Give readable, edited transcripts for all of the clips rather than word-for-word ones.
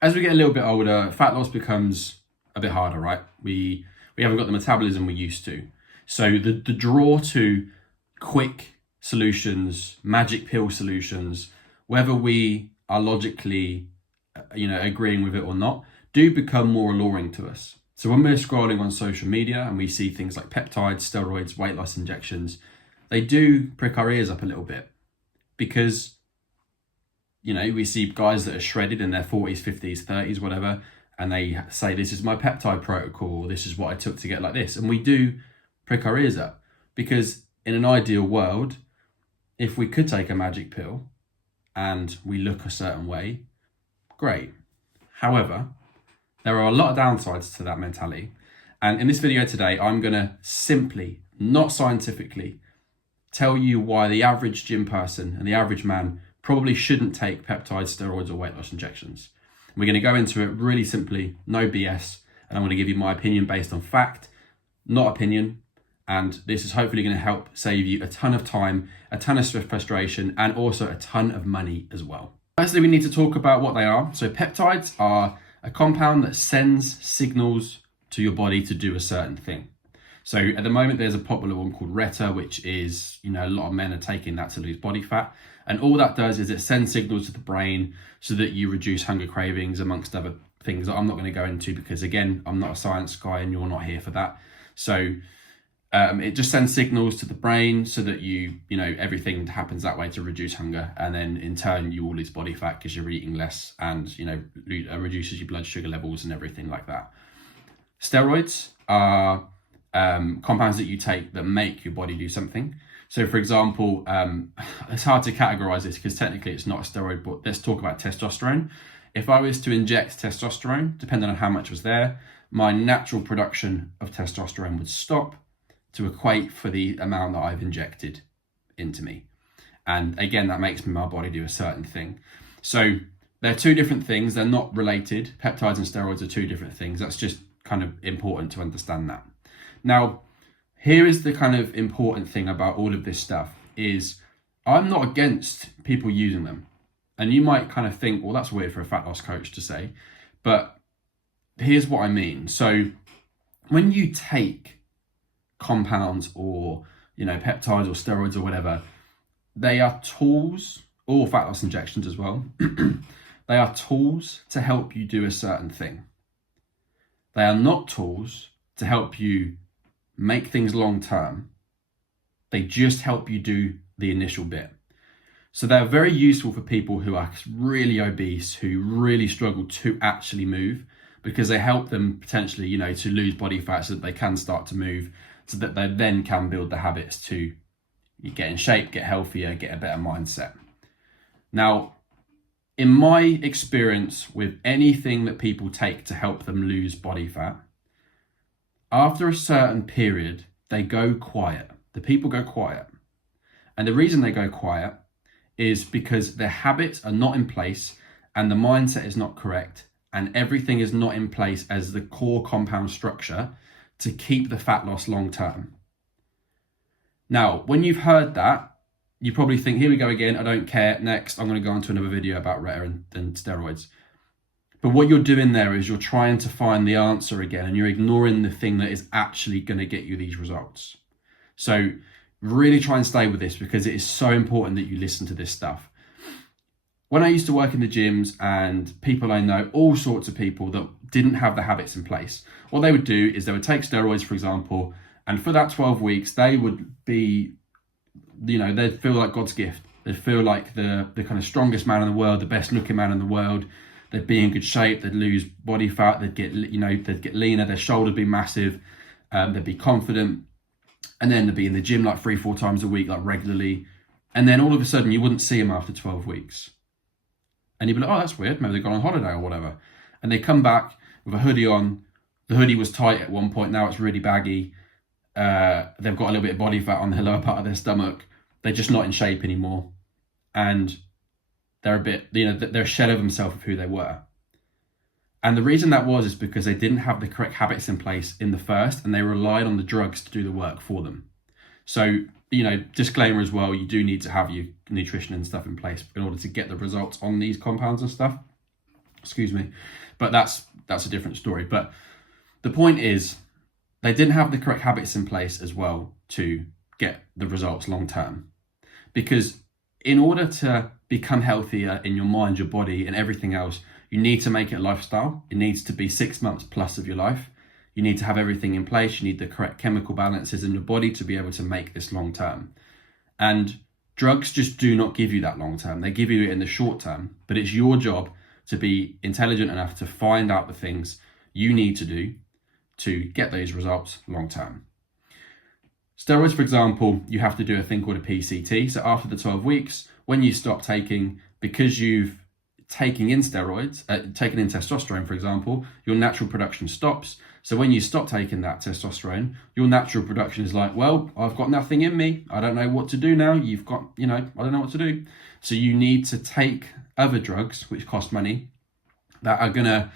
as we get a little bit older, fat loss becomes a bit harder, right? We haven't got the metabolism we used to. So the draw to quick solutions, magic pill solutions, whether we are logically, agreeing with it or not, do become more alluring to us. So when we're scrolling on social media and we see things like peptides, steroids, weight loss injections, they do prick our ears up a little bit because, we see guys that are shredded in their 40s, 50s, 30s, whatever, and they say, this is my peptide protocol, this is what I took to get like this. And we do prick our ears up because in an ideal world, if we could take a magic pill and we look a certain way, great. However, there are a lot of downsides to that mentality. And in this video today, I'm going to simply, not scientifically, tell you why the average gym person and the average man probably shouldn't take peptides, steroids, or weight loss injections. We're going to go into it really simply, no BS, and I'm going to give you my opinion based on fact, not opinion. And this is hopefully going to help save you a ton of time, a ton of frustration, and also a ton of money as well. Firstly, we need to talk about what they are. So peptides are a compound that sends signals to your body to do a certain thing. So at the moment, there's a popular one called Reta, which is, a lot of men are taking that to lose body fat. And all that does is it sends signals to the brain so that you reduce hunger cravings, amongst other things that I'm not going to go into because, again, I'm not a science guy and you're not here for that. So it just sends signals to the brain so that everything happens that way to reduce hunger. And then in turn, you will lose body fat because you're eating less and, reduces your blood sugar levels and everything like that. Steroids are compounds that you take that make your body do something. So for example, it's hard to categorize this because technically it's not a steroid, but let's talk about testosterone. If I was to inject testosterone, depending on how much was there, my natural production of testosterone would stop to equate for the amount that I've injected into me. And again, that makes my body do a certain thing. So they're two different things. They're not related. Peptides and steroids are two different things. That's just kind of important to understand that. Now, here is the kind of important thing about all of this stuff is I'm not against people using them. And you might kind of think, well, that's weird for a fat loss coach to say, but here's what I mean. So when you take compounds or, peptides or steroids or whatever, they are tools, or fat loss injections as well. They are tools to help you do a certain thing. They are not tools to help you make things long term. They just help you do the initial bit. So they're very useful for people who are really obese, who really struggle to actually move, because they help them potentially, to lose body fat so that they can start to move, so that they then can build the habits to get in shape, get healthier, get a better mindset. Now, in my experience with anything that people take to help them lose body fat, after a certain period, they go quiet. The people go quiet. And the reason they go quiet is because their habits are not in place and the mindset is not correct and everything is not in place as the core compound structure to keep the fat loss long term. Now, when you've heard that, you probably think, here we go again, I don't care, next, I'm going to go on to another video about Reta and steroids. But what you're doing there is you're trying to find the answer again and you're ignoring the thing that is actually going to get you these results. So really try and stay with this because it is so important that you listen to this stuff. When I used to work in the gyms and people I know, all sorts of people that didn't have the habits in place, what they would do is they would take steroids, for example, and for that 12 weeks, they would be, they'd feel like God's gift. They'd feel like the kind of strongest man in the world, the best looking man in the world. They'd be in good shape, they'd lose body fat, they'd get leaner, their shoulders would be massive, they'd be confident, and then they'd be in the gym like 3-4 times a week, like regularly, and then all of a sudden you wouldn't see them after 12 weeks. And you'd be like, oh, that's weird, maybe they've gone on holiday or whatever. And they come back with a hoodie on, the hoodie was tight at one point, now it's really baggy, they've got a little bit of body fat on the lower part of their stomach, they're just not in shape anymore, and they're a bit, they're a shell of themselves of who they were. And the reason that was is because they didn't have the correct habits in place in the first, and they relied on the drugs to do the work for them. So, disclaimer as well, you do need to have your nutrition and stuff in place in order to get the results on these compounds and stuff. excuse me. But that's a different story. But the point is, they didn't have the correct habits in place as well to get the results long term. Because in order to become healthier in your mind, your body, and everything else, you need to make it a lifestyle. It needs to be 6 months plus of your life. You need to have everything in place. You need the correct chemical balances in your body to be able to make this long term. And drugs just do not give you that long term. They give you it in the short term, but it's your job to be intelligent enough to find out the things you need to do to get those results long term. Steroids, for example, you have to do a thing called a PCT. So after the 12 weeks, when you stop taking, because you've taken in steroids, taken in testosterone, for example, your natural production stops. So when you stop taking that testosterone, your natural production is like, well, I've got nothing in me. I don't know what to do now. You've got, I don't know what to do. So you need to take other drugs, which cost money, that are going to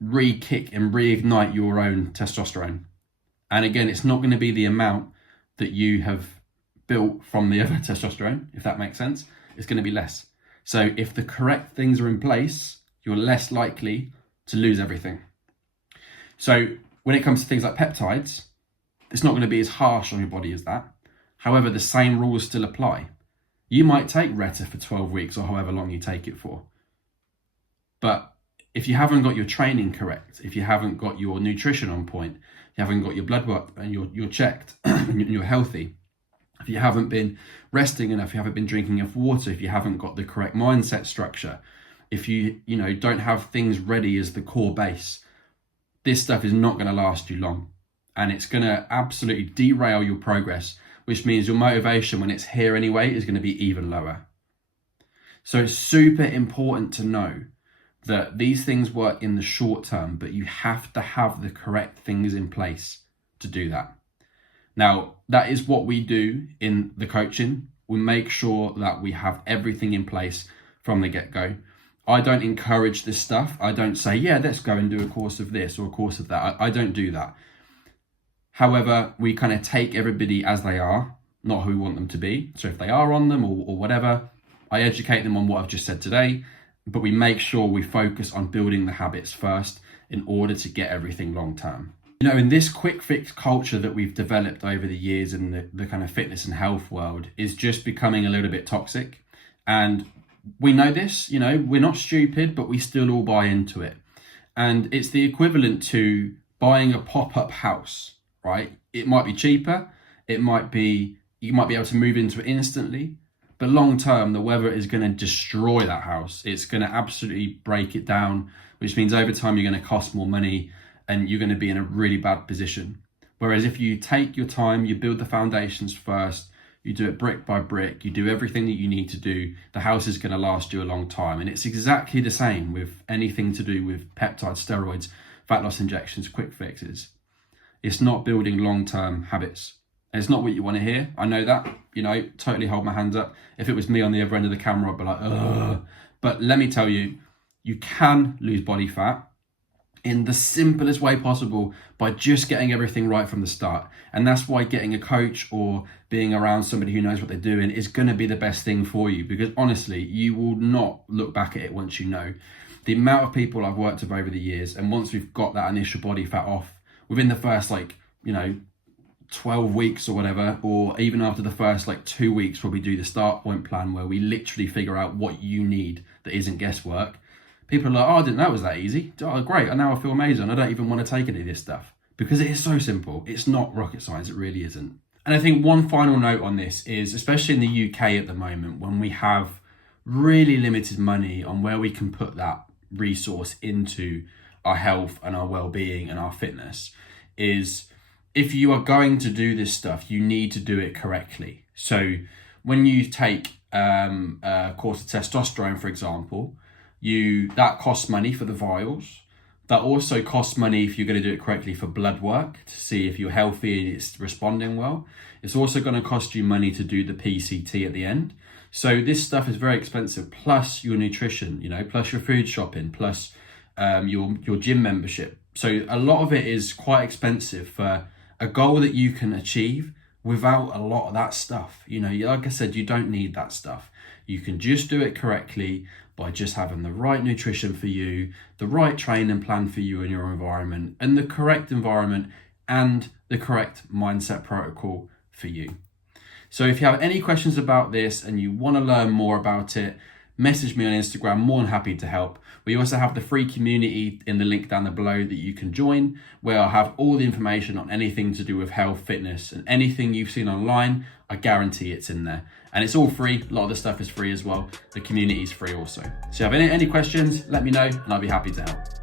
re-kick and reignite your own testosterone. And again, it's not going to be the amount that you have built from the other testosterone, if that makes sense. It's going to be less. So if the correct things are in place, you're less likely to lose everything. So when it comes to things like peptides, it's not going to be as harsh on your body as that. However, the same rules still apply. You might take Retta for 12 weeks or however long you take it for. But if you haven't got your training correct, if you haven't got your nutrition on point, you haven't got your blood work and you're checked and you're healthy, if you haven't been resting enough, you haven't been drinking enough water, if you haven't got the correct mindset structure, if you don't have things ready as the core base, this stuff is not going to last you long. And it's going to absolutely derail your progress, which means your motivation when it's here anyway is going to be even lower. So it's super important to know that these things work in the short term, but you have to have the correct things in place to do that. Now, that is what we do in the coaching. We make sure that we have everything in place from the get-go. I don't encourage this stuff. I don't say, yeah, let's go and do a course of this or a course of that. I don't do that. However, we kind of take everybody as they are, not who we want them to be. So if they are on them or whatever, I educate them on what I've just said today, but we make sure we focus on building the habits first in order to get everything long term. In this quick fix culture that we've developed over the years in the kind of fitness and health world is just becoming a little bit toxic. And we know this, we're not stupid, but we still all buy into it. And it's the equivalent to buying a pop-up house, right? It might be cheaper. You might be able to move into it instantly, but long term, the weather is going to destroy that house. It's going to absolutely break it down, which means over time, you're going to cost more money and you're going to be in a really bad position. Whereas if you take your time, you build the foundations first, you do it brick by brick, you do everything that you need to do, the house is going to last you a long time. And it's exactly the same with anything to do with peptides, steroids, fat loss injections, quick fixes. It's not building long-term habits. And it's not what you want to hear. I know that, totally hold my hands up. If it was me on the other end of the camera, I'd be like, ugh. But let me tell you, you can lose body fat in the simplest way possible by just getting everything right from the start. And that's why getting a coach or being around somebody who knows what they're doing is going to be the best thing for you, because honestly, you will not look back at it once you know. The amount of people I've worked with over the years, and once we've got that initial body fat off, within the first 12 weeks or whatever, or even after the first 2 weeks where we do the start point plan where we literally figure out what you need that isn't guesswork, people are like, oh, I didn't know it was that easy. Oh, great. And now I feel amazing. I don't even want to take any of this stuff because it is so simple. It's not rocket science. It really isn't. And I think one final note on this is, especially in the UK at the moment, when we have really limited money on where we can put that resource into our health and our well-being and our fitness, is if you are going to do this stuff, you need to do it correctly. So when you take a course of testosterone, for example, that costs money for the vials. That also costs money if you're going to do it correctly for blood work to see if you're healthy and it's responding well. It's also going to cost you money to do the PCT at the end. So this stuff is very expensive, plus your nutrition, plus your food shopping, plus your gym membership. So a lot of it is quite expensive for a goal that you can achieve without a lot of that stuff. Like I said, you don't need that stuff. You can just do it correctly by just having the right nutrition for you, the right training plan for you and your environment, and the correct environment and the correct mindset protocol for you. So if you have any questions about this and you want to learn more about it, message me on Instagram, more than happy to help. We also have the free community in the link down below that you can join, where I'll have all the information on anything to do with health, fitness, and anything you've seen online, I guarantee it's in there. And it's all free. A lot of the stuff is free as well. The community is free also. So if you have any questions, let me know and I'll be happy to help.